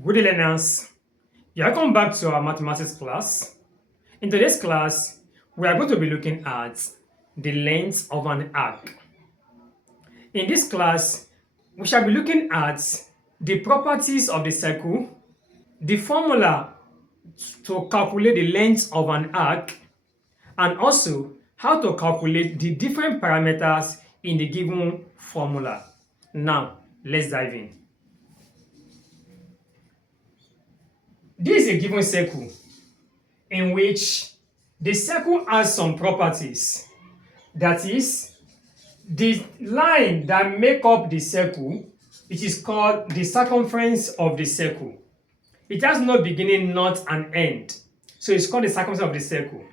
Good day, learners. Welcome back to our mathematics class. In today's class, we are going to be looking at the length of an arc. In this class, we shall be looking at the properties of the circle, the formula to calculate the length of an arc, and also how to calculate the different parameters in the given formula. Now, let's dive in. This is a given circle in which the circle has some properties. That is, the line that make up the circle, it is called the circumference of the circle. It has no beginning, not an end. So it's called the circumference of the circle.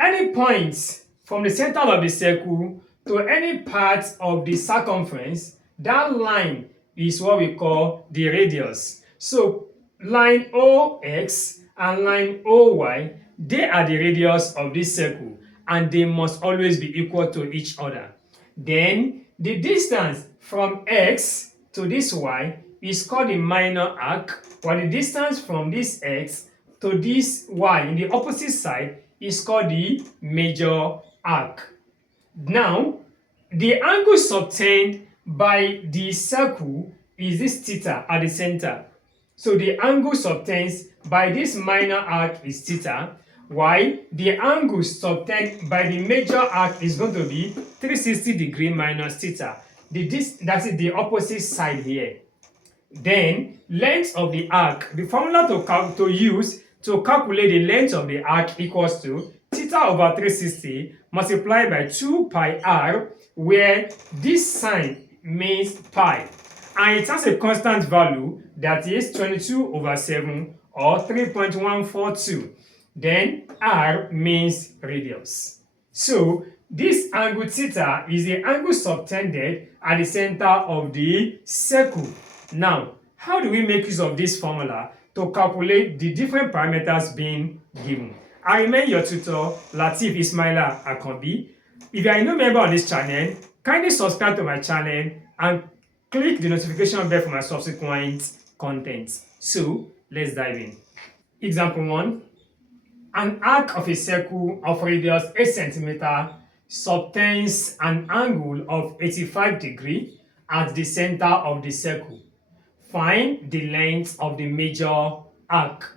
Any point from the center of the circle to any part of the circumference, that line is what we call the radius. So line OX and line OY, they are the radius of this circle, and they must always be equal to each other. Then the distance from X to this Y is called the minor arc, while the distance from this X to this Y in the opposite side is called the major arc. Now, the angle subtended by the circle is this theta at the center. So the angle subtended by this minor arc is theta, while the angle subtended by the major arc is going to be 360 degree minus theta. That is the opposite side here. Then, length of the arc, the formula to use to calculate the length of the arc equals to theta over 360 multiplied by 2 pi r, where this sign means pi, and it has a constant value that is 22 over 7 or 3.142. Then r means radius. So this angle theta is the angle subtended at the center of the circle. Now, how do we make use of this formula to calculate the different parameters being given? I remain your tutor, Latif Ismaila Akambi. If you are a new member on this channel, kindly subscribe to my channel and click the notification bell for my subsequent content. So, let's dive in. Example 1. An arc of a circle of radius 8 cm subtends an angle of 85 degrees at the center of the circle. Find the length of the major arc.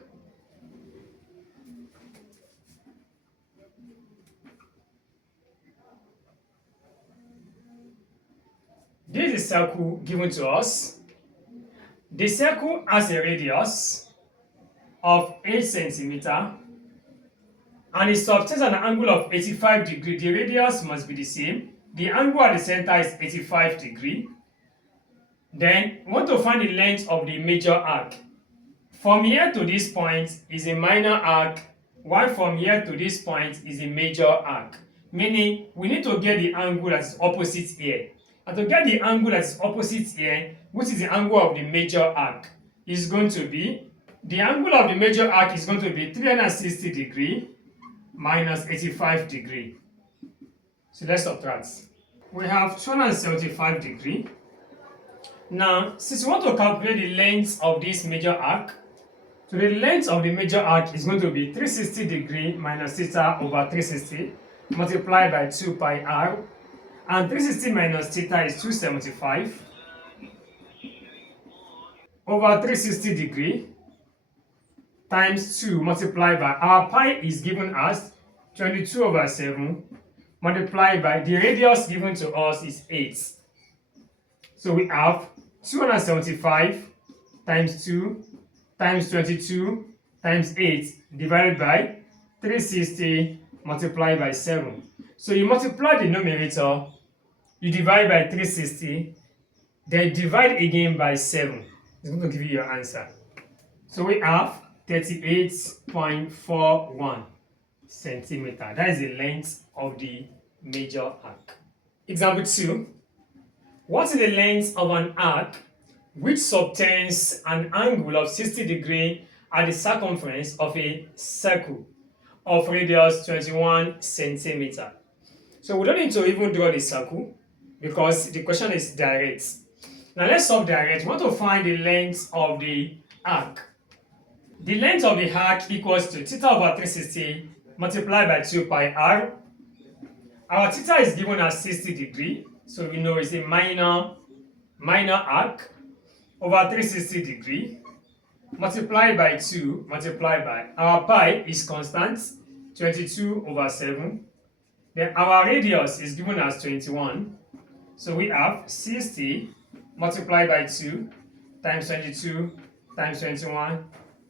This is a circle given to us. The circle has a radius of 8 cm and it subtends an angle of 85 degrees. The radius must be the same. The angle at the center is 85 degrees. Then we want to find the length of the major arc. From here to this point is a minor arc, while from here to this point is a major arc. Meaning, we need to get the angle that is opposite here. And to get the angle that is opposite here, which is the angle of the major arc, is going to be, the angle of the major arc is going to be 360 degrees minus 85 degrees. So let's subtract. We have 275 degrees. Now, since we want to calculate the length of this major arc, so the length of the major arc is going to be 360 degrees minus theta over 360 multiplied by 2 pi r, and 360 minus theta is 275 over 360 degrees times 2 multiplied by our pi is given as 22 over 7 multiplied by the radius given to us is 8. So we have 275 times 2 times 22 times 8 divided by 360 multiplied by 7. So you multiply the numerator, you divide by 360, then divide again by 7. It's going to give you your answer. So we have 38.41 centimeter. That is the length of the major arc. Example 2. What is the length of an arc which subtends an angle of 60 degrees at the circumference of a circle of radius 21 centimeter? So we don't need to even draw the circle because the question is direct. Now let's solve direct. We want to find the length of the arc. The length of the arc equals to theta over 360 multiplied by 2 pi r. Our theta is given as 60 degree, so we know it's a minor arc over 360 degree multiplied by 2 multiplied by our pi is constant 22 over 7. Then our radius is given as 21. So we have 60 multiplied by 2 times 22 times 21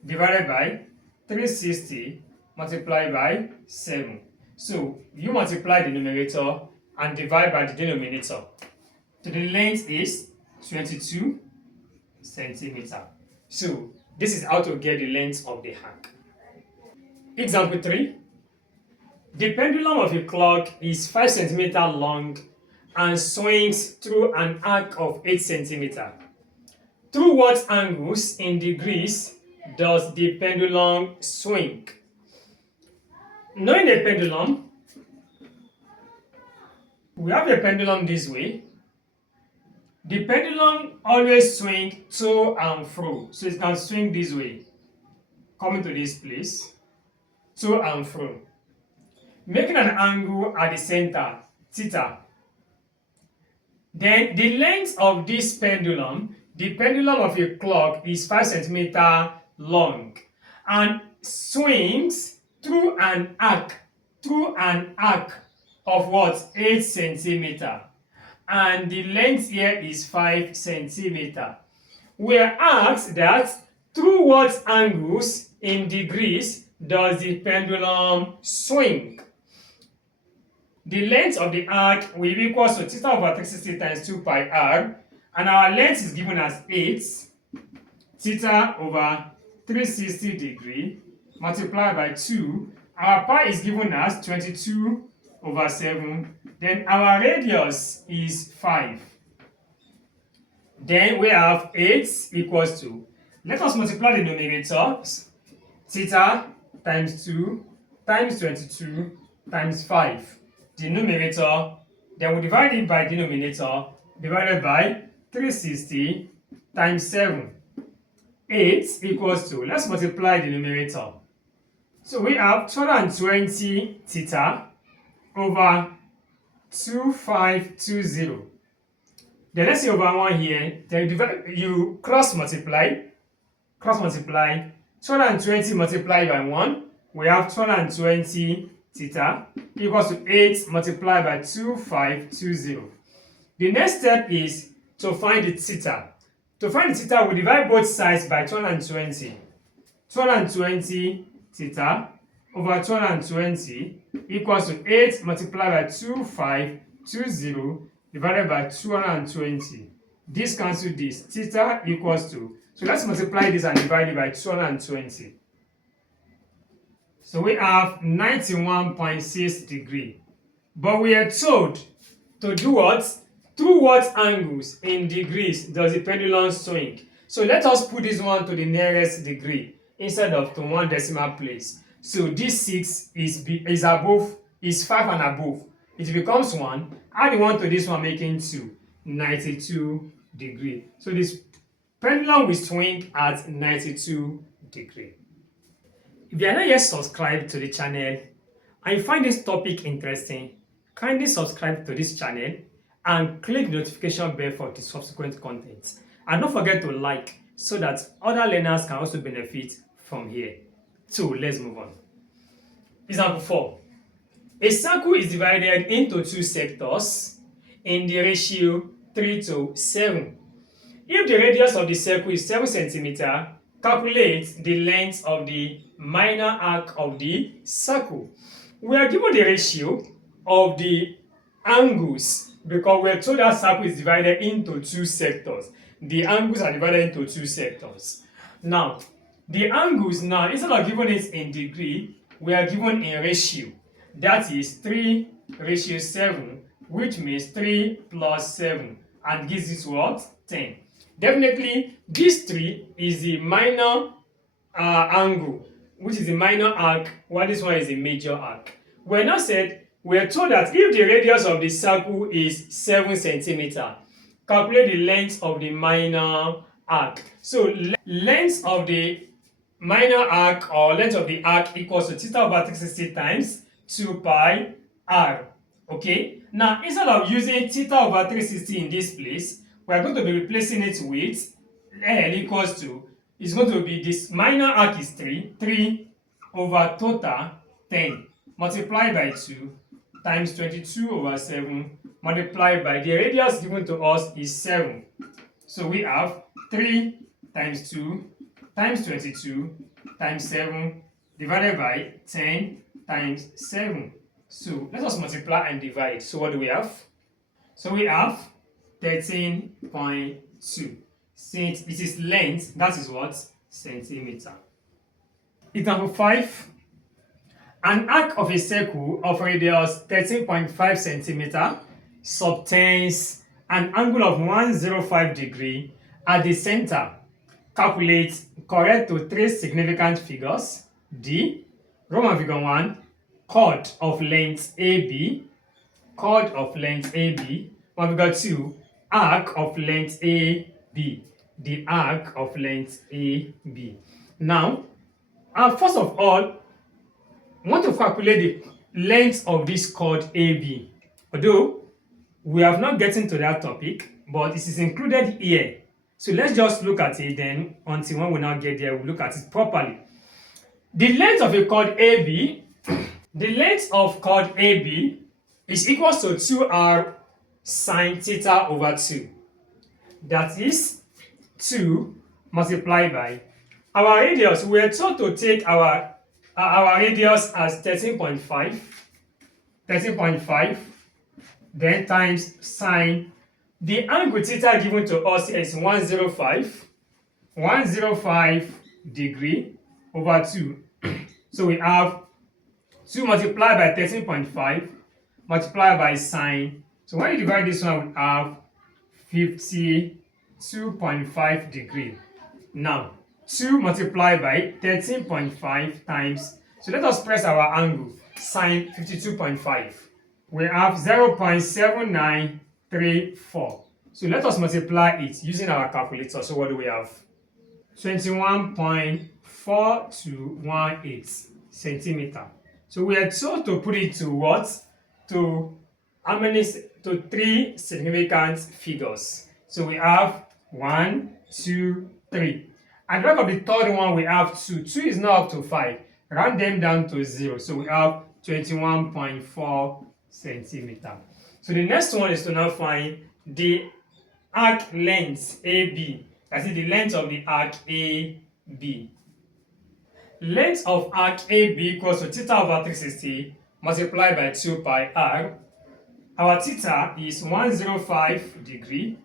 divided by 360 multiplied by 7. So you multiply the numerator and divide by the denominator. So the length is 22 centimeter. So this is how to get the length of the arc. Example 3. The pendulum of a clock is 5 centimeter long and swings through an arc of 8 centimeter. Through what angles in degrees does the pendulum swing? Knowing a pendulum, we have a pendulum this way. The pendulum always swings to and fro. So it can swing this way, coming to this place, to and fro, making an angle at the center, theta. Then the length of this pendulum, the pendulum of a clock, is 5 centimeter long and swings through an arc of what? 8 centimeter. And the length here is 5 centimeter. We are asked that through what angles in degrees does the pendulum swing? The length of the arc will be equal to theta over 360 times 2 pi r, and our length is given as 8 theta over 360 degree multiplied by 2. Our pi is given as 22 over 7. Then our radius is 5. Then we have 8 equals to, let us multiply the numerators, theta times 2 times 22 times 5. The numerator, then we divide it by denominator, divided by 360 times 7. 8 equals to, let's multiply the numerator. So we have 220 theta over 2520. Then let's say over 1 here, then you cross multiply. 220 multiplied by 1, we have 220 theta equals to 8 multiplied by 2520. The next step is to find the theta. To find the theta, we divide both sides by 220. 220 theta over 220 equals to 8 multiplied by 2520 divided by 220. This cancels this. Theta equals to, so let's multiply this and divide it by 220. So we have 91.6 degree. But we are told to do what? Through what angles in degrees does the pendulum swing? So let us put this one to the nearest degree instead of to 1 decimal place. So this 6 is above, is 5 and above. It becomes 1. Add 1 to this one, making 2. 92 degree. So this pendulum will swing at 92 degree. If you are not yet subscribed to the channel and you find this topic interesting, kindly subscribe to this channel and click the notification bell for the subsequent content. And don't forget to like so that other learners can also benefit from here. So let's move on. Example 4. A circle is divided into 2 sectors in the ratio 3:7. If the radius of the circle is 7 centimeter, calculate the length of the minor arc of the circle. We are given the ratio of the angles because we are told that circle is divided into 2 sectors. The angles are divided into 2 sectors. Now, the angles now, instead of giving it in degree, we are given in ratio. That is 3:7, which means 3 plus 7, and gives us what? 10. Definitely, this 3 is the minor angle, which is the minor arc, while this one is the major arc. We're told that if the radius of the circle is 7 centimeter, calculate the length of the minor arc. So length of the minor arc or length of the arc equals to theta over 360 times 2 pi r. Okay, now instead of using theta over 360 in this place, we are going to be replacing it with L equals to, it's going to be this minor arc is 3 over total 10 multiplied by 2 times 22 over 7 multiplied by the radius given to us is 7. So we have 3 times 2 times 22 times 7 divided by 10 times 7. So let us multiply and divide. So what do we have? So we have 13.2. Since it is length, that is what? Centimeter. Example 5. An arc of a circle of radius 13.5 centimeter subtends an angle of 105 degree at the center. Calculate correct to 3 significant figures. D. Roman figure 1. Chord of length AB. Chord of length AB. Roman figure 2. Arc of length AB. The arc of length AB. Now, first of all, I want to calculate the length of this chord AB. Although we have not gotten to that topic, but it is included here. So let's just look at it then until when we now get there, we'll look at it properly. The length of a chord AB, the length of chord AB is equal to 2r sine theta over 2. That is 2 multiplied by our radius. We are told to take our radius as 13.5, then times sine. The angle theta given to us is 105 degree over 2. So we have 2 multiplied by 13.5 multiplied by sine. So when you divide this one, we have 52.5 degree. Now, 2 multiplied by 13.5 times, so let us press our angle, sine 52.5. We have 0.7934. So let us multiply it using our calculator. So what do we have? 21.4218 centimeter. So we are told to put it to what? To how many? To 3 significant figures. So we have 1, 2, 3. At the back of the third one, we have 2. 2 is now up to 5. Round them down to 0. So we have 21.4 centimeter. So the next one is to now find the arc length AB. That is the length of the arc AB. Length of arc AB equals to theta over 360 multiplied by 2 pi r. Our theta is 105 degree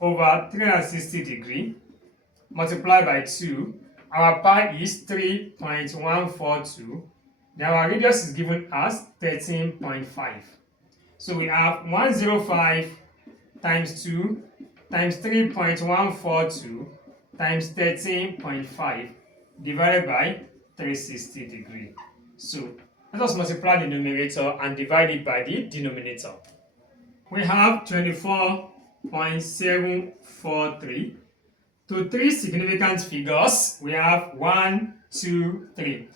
over 360 degree multiplied by 2. Our pi is 3.142. Then our radius is given as 13.5. So we have 105 times 2 times 3.142 times 13.5 divided by 360 degree. So let us multiply the numerator and divide it by the denominator. We have 24.743. To 3 significant figures, we have 1, 2, 3.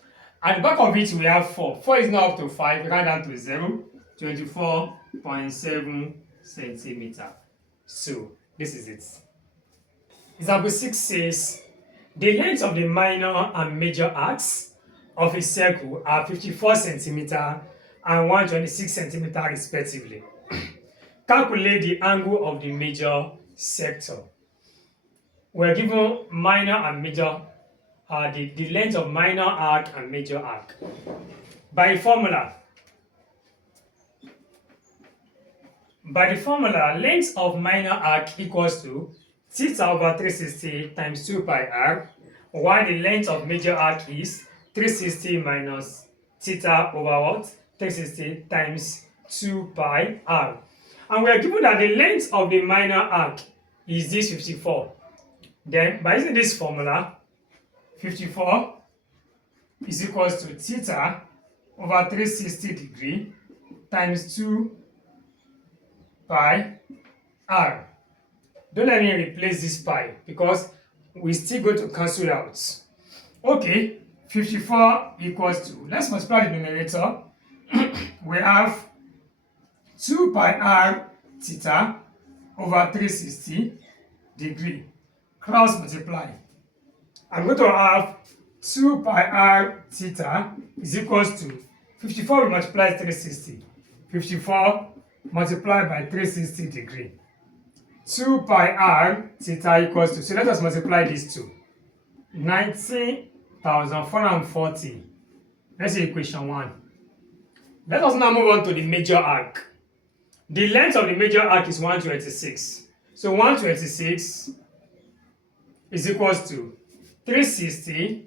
At the back of it, we have 4. 4 is now up to 5, round down to 0, 24.7 centimeter. So, this is it. Example 6 says, the length of the minor and major arcs of a circle are 54 centimeter and 126 centimeter respectively. Calculate the angle of the major sector. We're given minor and major, the length of minor arc and major arc. By the formula, length of minor arc equals to theta over 360 times 2 pi r, while the length of major arc is 360 minus theta over what? 360 times 2 pi r. And we are given that the length of the minor arc is this 54. Then, by using this formula, 54 is equals to theta over 360 degree times 2 pi r. Don't let me replace this pi because we're still going to cancel out. Okay, 54 equals to, let's multiply the numerator. We have 2 pi r theta over 360 degree. Cross multiply. I'm going to have 2 pi r theta is equals to 54 we multiply 360. 54 multiplied by 360 degree. 2 pi r theta equals to, so let us multiply these two. 19,440. Let's say equation 1. Let us now move on to the major arc. The length of the major arc is 126. So 126 is equals to 360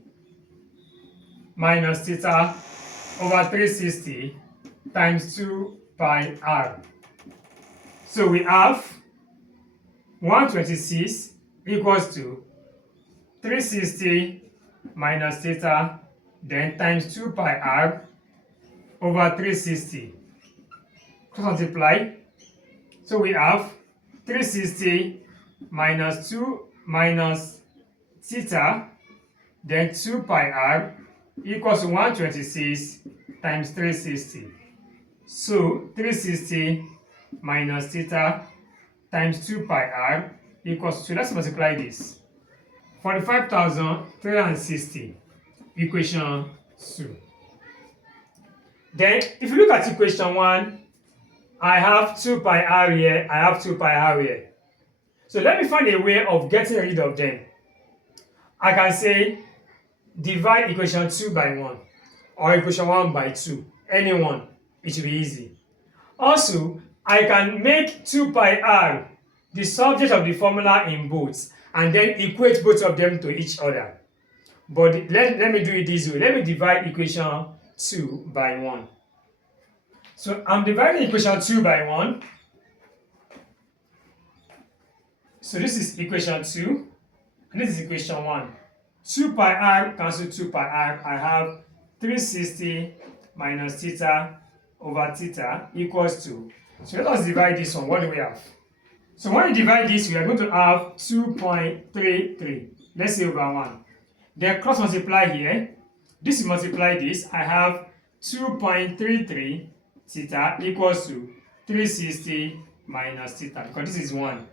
minus theta over 360 times 2 pi r. So we have 126 equals to 360 minus theta then times 2 pi r over 360. Multiply. So we have 360 minus 2 minus theta then 2 pi r equals to 126 times 360. So 360 minus theta times 2 pi r equals to, let's multiply this, 45,360, equation 2. Then if you look at equation 1, I have 2 pi r here, I have 2 pi r here. So let me find a way of getting rid of them. I can say divide equation 2 by 1 or equation 1 by 2. Any one, it will be easy. Also, I can make 2 pi r the subject of the formula in both and then equate both of them to each other. But let me do it this way. Let me divide equation 2 by 1. So I'm dividing equation 2 by 1. So this is equation 2 and this is equation 1. 2 pi r cancel 2 pi r. I have 360 minus theta over theta equals to. So let us divide this one. What do we have? So when you divide this, we are going to have 2.33. Let's say over 1. Then cross multiply here. This will multiply this. I have 2.33 theta equals to 360 minus theta because this is 1.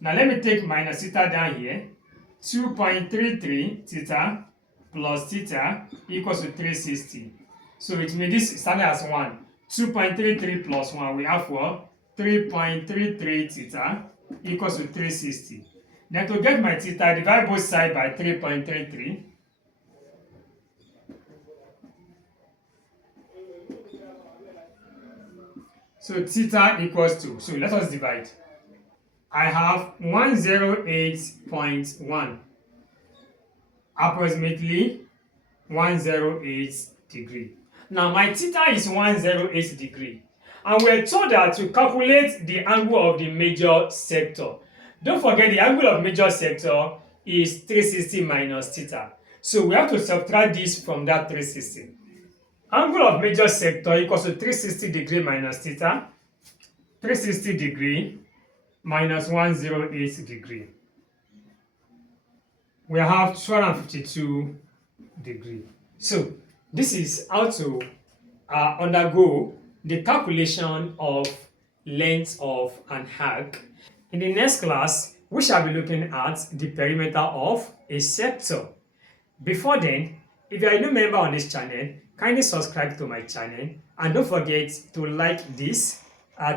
Now let me take minus theta down here. 2.33 theta plus theta equals to 360. So it means this standing as 1. 2.33 plus 1, we have for 3.33 theta equals to 360. Then to get my theta, I divide both sides by 3.33. So theta equals to, so let us divide. I have 108.1, approximately 108 degree. Now my theta is 108 degree. And we're told that to calculate the angle of the major sector. Don't forget the angle of major sector is 360 minus theta. So we have to subtract this from that 360. Angle of major sector equals to 360 degree minus theta. 360 degree minus 108 degree. We have 252 degree. So this is how to undergo the calculation of length of an arc. In the next class, we shall be looking at the perimeter of a sector. Before then, if you are a new member on this channel, kindly subscribe to my channel and don't forget to like this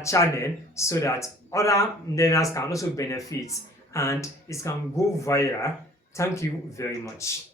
channel so that other learners can also benefit and it can go viral. Thank you very much.